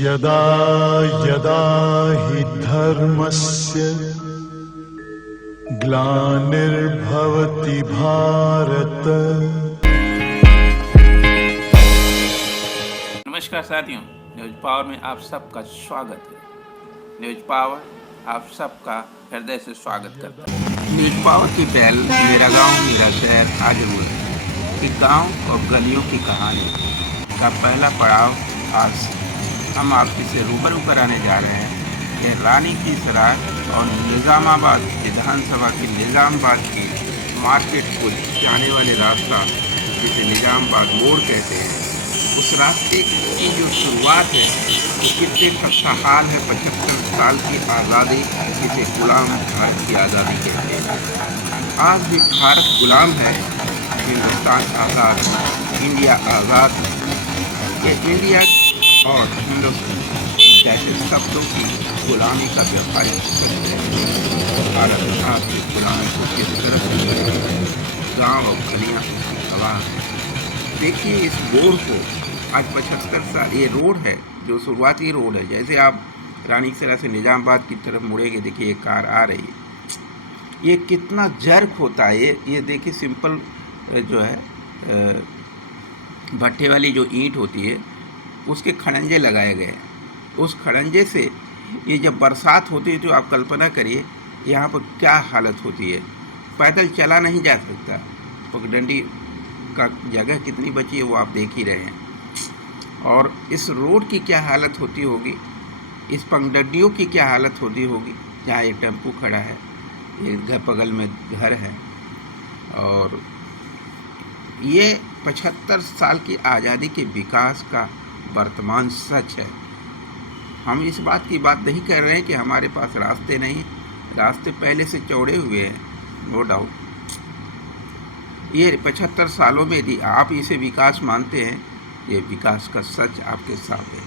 यदा यदा हि धर्मस्य ग्लानिर्भवति भारत। नमस्कार साथियों, न्यूज पावर में आप सबका स्वागत है। न्यूज पावर आप सबका हृदय से स्वागत करता है। न्यूज पावर की पहल मेरा गांव मेरा शहर आज हुआ कि गांव और गलियों की कहानी का पहला पड़ाव आज हम आपसे रूबरू कराने जा रहे हैं कि रानी की सराय और निजामाबाद विधानसभा की निजामाबाद की मार्केट को जाने वाले रास्ता जिसे निजामाबाद मोड़ कहते हैं, उस रास्ते की जो शुरुआत है वो कितने तक का हाल है। 75 साल की आज़ादी, जिसे गुलाम भारत की आज़ादी कहते हैं। आज भी भारत गुलाम है, हिंदुस्तान आज़ाद, इंडिया आज़ाद है। ये इंडिया और हिंदुस्तान जैसे शब्दों की गुलामी का व्यापारिक शब्द है। भारत आज की गुलामी को किस तरह से गाँव और गलियाँ तबाह है। देखिए इस रोड को आज 75 साल, ये रोड है जो शुरुआती रोड है। जैसे आप रानी सरा से निजामाबाद की तरफ मुड़ेंगे, देखिए ये कार आ रही है, ये कितना जर्क होता है। ये देखिए सिंपल जो है भट्टे वाली जो ईंट होती है उसके खड़ंजे लगाए गए हैं। उस खड़ंजे से ये जब बरसात होती है तो आप कल्पना करिए यहाँ पर क्या हालत होती है। पैदल चला नहीं जा सकता। पगडंडी का जगह कितनी बची है वो आप देख ही रहे हैं। और इस रोड की क्या हालत होती होगी, इस पगडंडियों की क्या हालत होती होगी। जहाँ एक टेम्पू खड़ा है, ये घर बगल में घर है, और ये 75 साल की आज़ादी के विकास का वर्तमान सच है। हम इस बात की बात नहीं कर रहे हैं कि हमारे पास रास्ते नहीं, रास्ते पहले से चौड़े हुए हैं, नो डाउट। ये 75 सालों में यदि आप इसे विकास मानते हैं, ये विकास का सच आपके सामने है।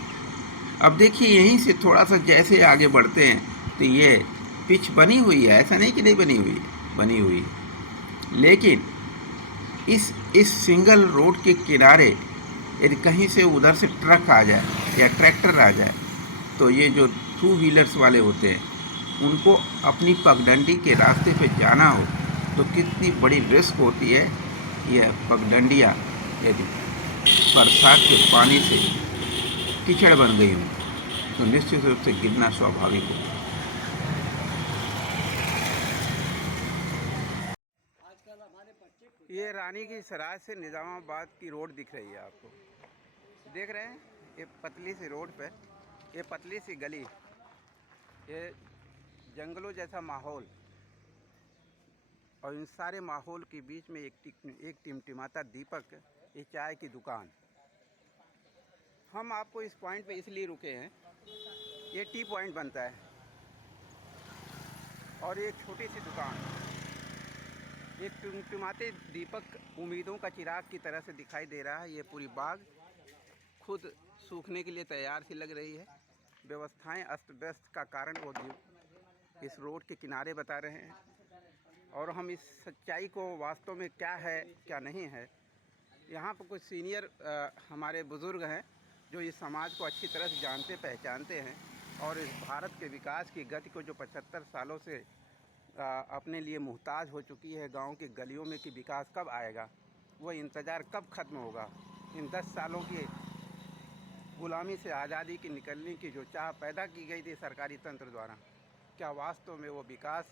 अब देखिए यहीं से थोड़ा सा जैसे आगे बढ़ते हैं तो ये पिच बनी हुई है, ऐसा नहीं कि नहीं बनी हुई है, बनी हुई है। लेकिन इस सिंगल रोड के किनारे यदि कहीं से उधर से ट्रक आ जाए या ट्रैक्टर आ जाए तो ये जो 2 व्हीलर्स वाले होते हैं उनको अपनी पगडंडी के रास्ते पे जाना हो तो कितनी बड़ी रिस्क होती है। यह पगडंडियाँ यदि बरसात के पानी से कीचड़ बन गई हो तो निश्चित रूप से गिरना स्वाभाविक होगा। ये रानी की सराय से निजामाबाद की रोड दिख रही है आपको, देख रहे हैं। ये पतली सी रोड पे ये पतली सी गली, ये जंगलों जैसा माहौल, और इन सारे माहौल के बीच में एक टिमटिमाता दीपक, ये चाय की दुकान। हम आपको इस पॉइंट पे इसलिए रुके हैं, ये टी पॉइंट बनता है और ये छोटी सी दुकान, ये टिमटिमाते दीपक उम्मीदों का चिराग की तरह से दिखाई दे रहा है। ये पूरी बाग खुद सूखने के लिए तैयार सी लग रही है। व्यवस्थाएं अस्त व्यस्त का कारण वो इस रोड के किनारे बता रहे हैं, और हम इस सच्चाई को वास्तव में क्या है क्या नहीं है, यहाँ पर कुछ सीनियर हमारे बुज़ुर्ग हैं जो इस समाज को अच्छी तरह से जानते पहचानते हैं, और इस भारत के विकास की गति को जो 75 सालों से अपने लिए मुहताज हो चुकी है, गांव की गलियों में कि विकास कब आएगा, वो इंतज़ार कब ख़त्म होगा। इन 10 सालों की गुलामी से आज़ादी की निकलने की जो चाह पैदा की गई थी सरकारी तंत्र द्वारा, क्या वास्तव में वो विकास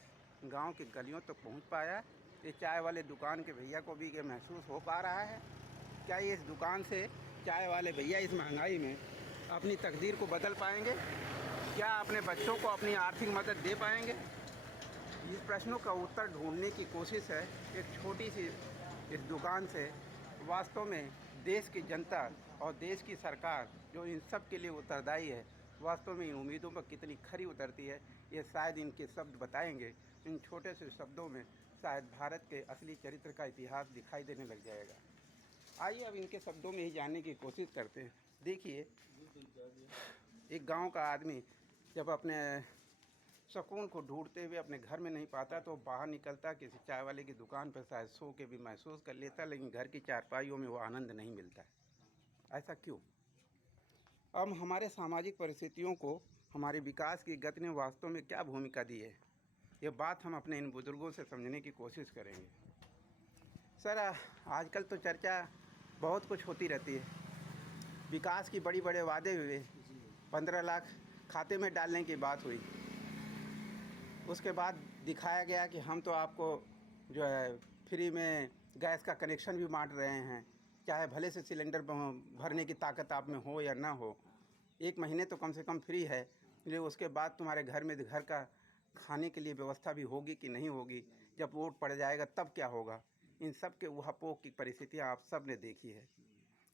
गांव की गलियों तक पहुंच पाया है? ये चाय वाले दुकान के भैया को भी ये महसूस हो पा रहा है? क्या ये इस दुकान से चाय वाले भैया इस महंगाई में अपनी तकदीर को बदल पाएंगे? क्या अपने बच्चों को अपनी आर्थिक मदद दे पाएंगे? इस प्रश्नों का उत्तर ढूंढने की कोशिश है एक छोटी सी इस दुकान से। वास्तव में देश की जनता और देश की सरकार जो इन सब के लिए उत्तरदायी है, वास्तव में इन उम्मीदों पर कितनी खरी उतरती है, ये शायद इनके शब्द बताएंगे। इन छोटे से शब्दों में शायद भारत के असली चरित्र का इतिहास दिखाई देने लग जाएगा। आइए अब इनके शब्दों में ही जानने की कोशिश करते हैं। देखिए, एक गांव का आदमी जब अपने सुकून को ढूंढते हुए अपने घर में नहीं पाता तो बाहर निकलता, किसी चाय वाले की दुकान पर शायद सो के भी महसूस कर लेता, लेकिन घर की चारपाइयों में वो आनंद नहीं मिलता है। ऐसा क्यों? अब हमारे सामाजिक परिस्थितियों को हमारे विकास की गति ने वास्तव में क्या भूमिका दी है, ये बात हम अपने इन बुज़ुर्गों से समझने की कोशिश करेंगे। सर, आजकल तो चर्चा बहुत कुछ होती रहती है। विकास की बड़े बड़े वादे हुए, 15 लाख खाते में डालने की बात हुई, उसके बाद दिखाया गया कि हम तो आपको जो है फ्री में गैस का कनेक्शन भी बांट रहे हैं, चाहे भले से सिलेंडर भरने की ताकत आप में हो या ना हो, 1 महीने तो कम से कम फ्री है, लेकिन उसके बाद तुम्हारे घर में घर का खाने के लिए व्यवस्था भी होगी कि नहीं होगी, जब वोट पड़ जाएगा तब क्या होगा। इन सब के उहापोह की परिस्थितियाँ आप सब ने देखी है।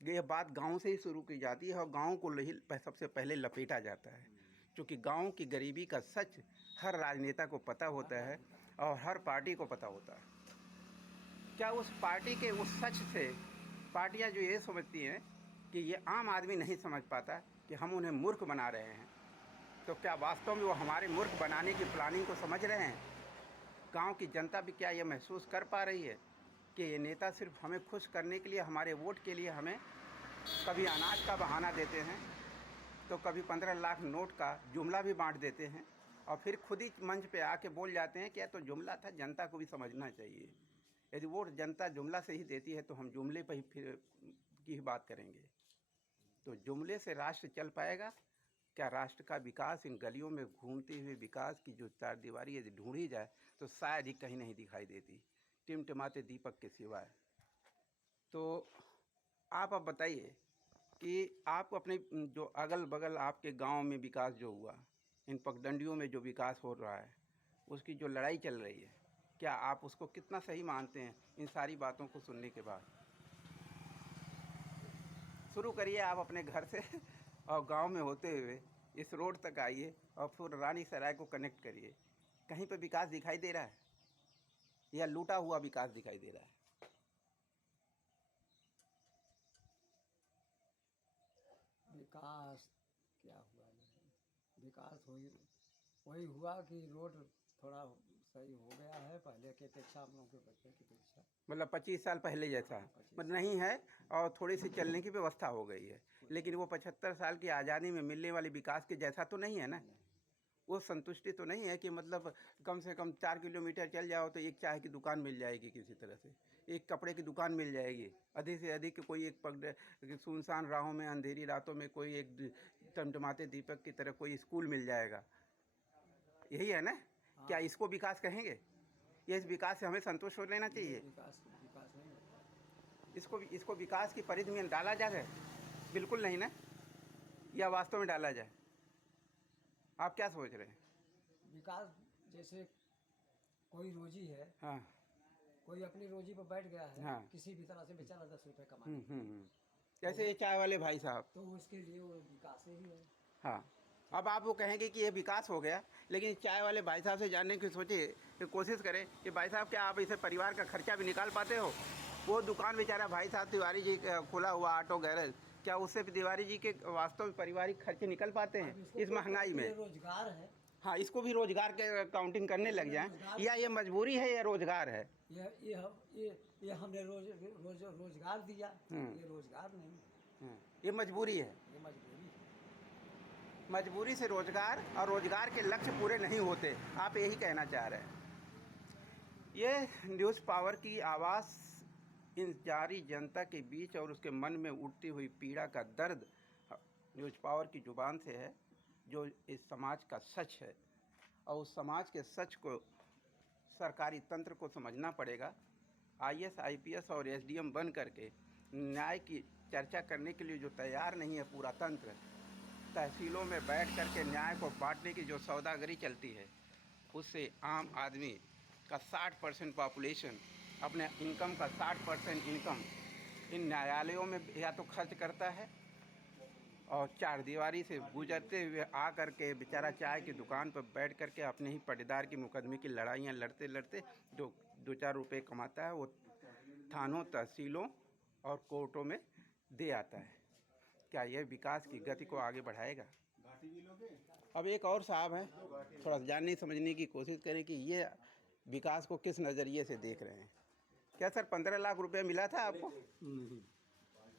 यह बात गांव से ही शुरू की जाती है और गांव को सबसे पहले लपेटा जाता है, क्योंकि गांव की गरीबी का सच हर राजनेता को पता होता है और हर पार्टी को पता होता है। क्या उस पार्टी के उस सच से पार्टियां जो ये समझती हैं कि ये आम आदमी नहीं समझ पाता कि हम उन्हें मूर्ख बना रहे हैं, तो क्या वास्तव में वो हमारे मूर्ख बनाने की प्लानिंग को समझ रहे हैं? गांव की जनता भी क्या ये महसूस कर पा रही है कि ये नेता सिर्फ हमें खुश करने के लिए, हमारे वोट के लिए हमें कभी अनाज का बहाना देते हैं तो कभी 15 लाख नोट का जुमला भी बांट देते हैं और फिर खुद ही मंच पे आके बोल जाते हैं कि यह तो जुमला था, जनता को भी समझना चाहिए। यदि वोट जनता जुमला से ही देती है तो हम जुमले पर ही फिर की ही बात करेंगे। तो जुमले से राष्ट्र चल पाएगा क्या? राष्ट्र का विकास इन गलियों में घूमते हुए विकास की जो चार दीवारी यदि ढूंढी जाए तो शायद ही कहीं नहीं दिखाई देती, टिमटिमाते दीपक के सिवाय। तो आप अब बताइए कि आप अपने जो अगल बगल आपके गांव में विकास जो हुआ, इन पगडंडियों में जो विकास हो रहा है, उसकी जो लड़ाई चल रही है, क्या आप उसको कितना सही मानते हैं इन सारी बातों को सुनने के बाद? शुरू करिए आप अपने घर से और गांव में होते हुए इस रोड तक आइए और फिर रानी सराय को कनेक्ट करिए। कहीं पे विकास दिखाई दे रहा है या लूटा हुआ विकास दिखाई दे रहा है? विकास क्या हुआ नहीं, विकास वही हुआ कि रोड थोड़ा सही हो गया है पहले की अपेक्षा, हम लोगों के बच्चे की अपेक्षा। मतलब 25 साल पहले जैसा मतलब नहीं है और थोड़ी सी चलने की व्यवस्था हो गई है, लेकिन वो 75 साल की आज़ादी में मिलने वाले विकास के जैसा तो नहीं है ना। वो संतुष्टि तो नहीं है कि मतलब कम से कम 4 किलोमीटर चल जाओ तो एक चाय की दुकान मिल जाएगी, किसी तरह से एक कपड़े की दुकान मिल जाएगी, अधिक से अधिक कोई एक सुनसान राहों में अंधेरी रातों में कोई एक टमटमाते दीपक की तरह कोई स्कूल मिल जाएगा। यही है ना? क्या इसको विकास कहेंगे? ये इस विकास से हमें संतोष हो लेना चाहिए? विकास नहीं होता। इसको विकास की परिधि में डाला जाए? बिल्कुल नहीं ना। या वास्तव में डाला जाए? आप क्या सोच रहे हैं? विकास जैसे कोई रोजी है, हाँ, कोई अपनी रोजी पर बैठ गया है, हाँ। किसी भी तरह से बेचारा 10 रुपए कमाए, जैसे ये चाय वाले भाई साहब, तो उसके लिए वो विकास ही है। हाँ। अब आप वो कहेंगे कि ये विकास हो गया, लेकिन चाय वाले भाई साहब से जानने की सोचिए, कोशिश करें कि भाई साहब क्या आप इसे परिवार का खर्चा भी निकाल पाते हो? वो दुकान बेचारा भाई साहब तिवारी जी का खुला हुआ ऑटो गैरेज, क्या उससे तिवारी जी के वास्तव में पारिवारिक खर्चे निकल पाते हैं इस महंगाई में? रोजगार है। हाँ, इसको भी रोजगार के काउंटिंग करने लग जाएं, या ये मजबूरी है या रोजगार है? ये हमने रोजगार दिया, ये रोजगार नहीं, ये मजबूरी है। ये मजबूरी है। मजबूरी से रोजगार और रोजगार के लक्ष्य पूरे नहीं होते, आप यही कहना चाह रहे हैं। ये न्यूज़ पावर की आवाज़ इन जारी जनता के बीच और उसके मन में उठती हुई पीड़ा का दर्द न्यूज़ पावर की ज़ुबान से है, जो इस समाज का सच है। और उस समाज के सच को सरकारी तंत्र को समझना पड़ेगा। IAS, IPS और SDM बन करके न्याय की चर्चा करने के लिए जो तैयार नहीं है पूरा तंत्र, तहसीलों में बैठ करके न्याय को बांटने की जो सौदागरी चलती है, उससे आम आदमी का 60% पॉपुलेशन अपने इनकम का 60% इनकम इन न्यायालयों में या तो खर्च करता है और चार दीवारी से गुजरते हुए आ करके बेचारा चाय की दुकान पर बैठ करके अपने ही पटीदार की मुकदमे की लड़ाइयाँ लड़ते लड़ते जो 2-4 रुपये कमाता है, वो थानों, तहसीलों और कोर्टों में दे आता है। क्या यह विकास की गति को आगे बढ़ाएगा? अब एक और साहब हैं, थोड़ा जानने समझने की कोशिश करें कि ये विकास को किस नज़रिए से देख रहे हैं। क्या सर 15 लाख रुपए मिला था आपको?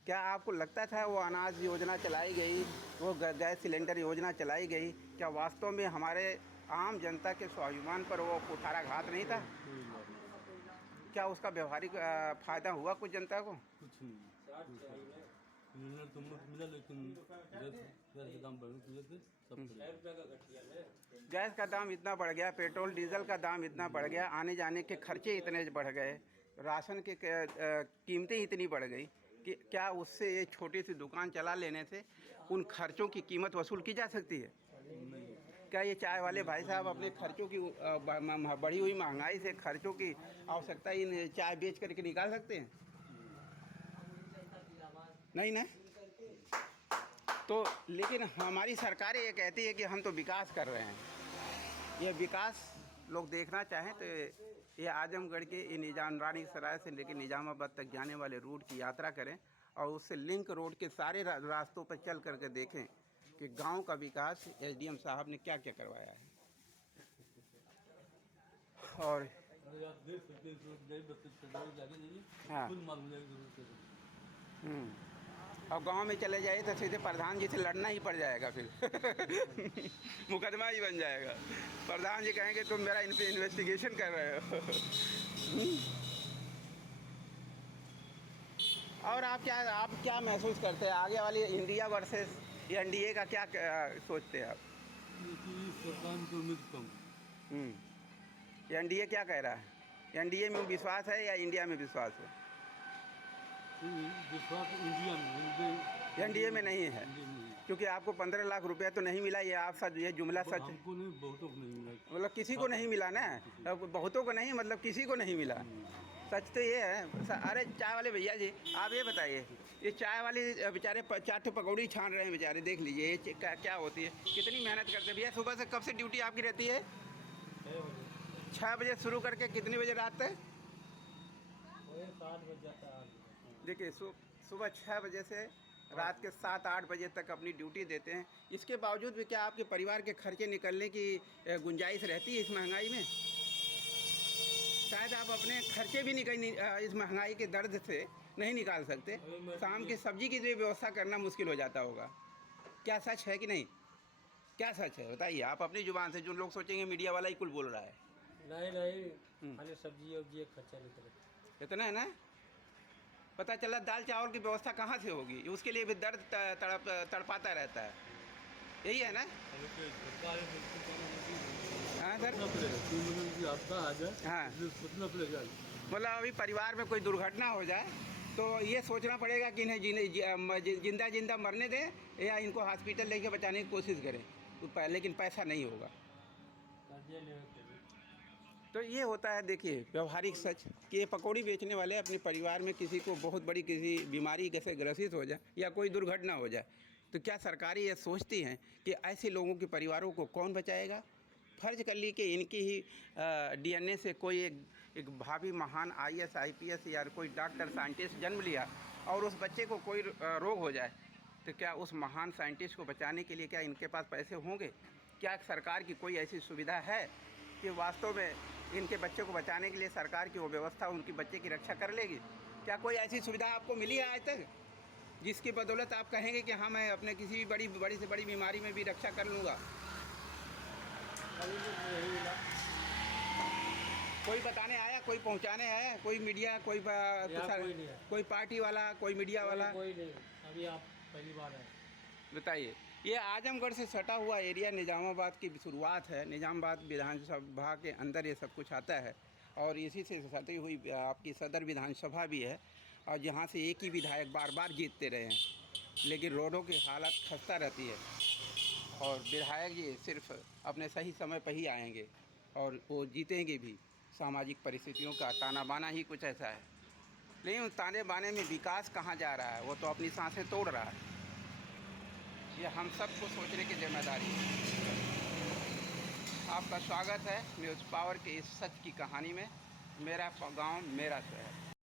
क्या आपको लगता था वो अनाज योजना चलाई गई, वो गैस सिलेंडर योजना चलाई गई, क्या वास्तव में हमारे आम जनता के स्वाभिमान पर वो कुठाराघात नहीं था? क्या उसका व्यवहारिक फ़ायदा हुआ कुछ जनता को? कुछ नहीं मिलना तो मिला, लेकिन गैस के दाम बढ़ने की वजह से सब गैस का दाम इतना बढ़ गया, पेट्रोल डीजल का दाम इतना बढ़ गया, आने जाने के खर्चे इतने बढ़ गए, राशन के कीमतें इतनी बढ़ गई कि क्या उससे ये छोटी सी दुकान चला लेने से उन खर्चों की कीमत वसूल की जा सकती है? क्या ये चाय वाले भाई साहब अपने खर्चों की बढ़ी हुई महंगाई से खर्चों की आवश्यकता इन चाय बेच करके निकाल सकते हैं? नहीं ना। तो लेकिन हमारी सरकारें ये कहती है कि हम तो विकास कर रहे हैं। ये विकास लोग देखना चाहें तो ये आजमगढ़ के ये निजाम रानी सराय से लेकर निजामाबाद तक जाने वाले रूट की यात्रा करें और उससे लिंक रोड के सारे रास्तों पर चल करके देखें कि गांव का विकास एसडीएम साहब ने क्या क्या करवाया है। और हाँ, अब गांव में चले जाए तो सीधे प्रधान जी से लड़ना ही पड़ जाएगा, फिर मुकदमा ही बन जाएगा। प्रधान जी कहेंगे तुम मेरा इन पे इन्वेस्टिगेशन कर रहे हो। और आप क्या महसूस करते हैं आगे वाली इंडिया वर्सेस एनडीए का, क्या सोचते हैं आप? सरकार को उम्मीद कम। एनडीए क्या कह रहा है? एनडीए में विश्वास है या इंडिया में विश्वास है? विश्वास इंडिया में, एनडीए में नहीं है, क्योंकि आपको 15 लाख रुपया तो नहीं मिला। ये आप सच, ये जुमला सच? हमको नहीं, बहुतों को नहीं मिला। मतलब किसी को नहीं मिला ना, बहुतों को नहीं, मतलब किसी को नहीं मिला। सच तो ये है। अरे चाय वाले भैया जी, आप ये बताइए, ये चाय वाले बेचारे 4 पकौड़ी छान रहे हैं बेचारे, देख लीजिए ये क्या होती है, कितनी मेहनत करते हैं भैया। सुबह से कब से ड्यूटी आपकी रहती है? 6 बजे शुरू करके कितने बजे रात तक? 7 बज जाता है। देखिए सुबह 6 बजे से रात के 7-8 बजे तक अपनी ड्यूटी देते हैं। इसके बावजूद भी क्या आपके परिवार के खर्चे निकलने की गुंजाइश रहती है इस महंगाई में? शायद आप अपने खर्चे भी इस महंगाई के दर्द से नहीं निकाल सकते। शाम की सब्जी की व्यवस्था करना मुश्किल हो जाता होगा। क्या सच है कि नहीं? क्या सच है बताइए आप अपनी जुबान से, जो लोग सोचेंगे मीडिया वाला ही कुल बोल रहा है। नहीं, खाली सब्जी वब्जी खर्चा निकले इतना है ना। पता चला दाल चावल की व्यवस्था कहाँ से होगी, उसके लिए भी दर्द तड़पाता रहता है। यही है ना? हाँ सर। हाँ, मतलब अभी परिवार में कोई दुर्घटना हो जाए तो ये सोचना पड़ेगा कि इन्हें जिंदा मरने दें या इनको हॉस्पिटल लेके बचाने की कोशिश करें, तो लेकिन पैसा नहीं होगा। तो ये होता है। देखिए व्यवहारिक सच कि ये पकौड़ी बेचने वाले अपने परिवार में किसी को बहुत बड़ी किसी बीमारी से ग्रसित हो जाए या कोई दुर्घटना हो जाए तो क्या सरकारें ये सोचती हैं कि ऐसे लोगों के परिवारों को कौन बचाएगा? फ़र्ज कर ली कि इनकी ही डीएनए से कोई एक भावी महान आईएएस आईपीएस या कोई डॉक्टर साइंटिस्ट जन्म लिया और उस बच्चे को कोई रोग हो जाए, तो क्या उस महान साइंटिस्ट को बचाने के लिए क्या इनके पास पैसे होंगे? क्या सरकार की कोई ऐसी सुविधा है कि वास्तव में इनके बच्चे को बचाने के लिए सरकार की वो व्यवस्था उनकी बच्चे की रक्षा कर लेगी? क्या कोई ऐसी सुविधा आपको मिली है आज तक जिसकी बदौलत आप कहेंगे कि हाँ मैं अपने किसी भी बड़ी से बड़ी बीमारी में भी रक्षा कर लूँगा? कोई बताने आया, कोई पहुंचाने आया, कोई मीडिया, कोई पार्टी वाला, कोई मीडिया वाला? कोई नहीं, अभी आप पहली बार आए। बताइए, ये आजमगढ़ से सटा हुआ एरिया निजामाबाद की शुरुआत है। निजामाबाद विधानसभा के अंदर ये सब कुछ आता है और इसी से सटी हुई आपकी सदर विधानसभा भी है और जहाँ से एक ही विधायक बार बार जीतते रहे हैं, लेकिन रोडों की हालत खस्ता रहती है और विधायक जी सिर्फ अपने सही समय पर ही आएंगे और वो जीतेंगे भी। सामाजिक परिस्थितियों का ताना बाना ही कुछ ऐसा है, लेकिन उस ताने बाने में विकास कहाँ जा रहा है? वो तो अपनी सांसें तोड़ रहा है। ये हम सबको सोचने की जिम्मेदारी है। आपका स्वागत है न्यूज़ पावर के इस सच की कहानी में। मेरा गांव मेरा शहर।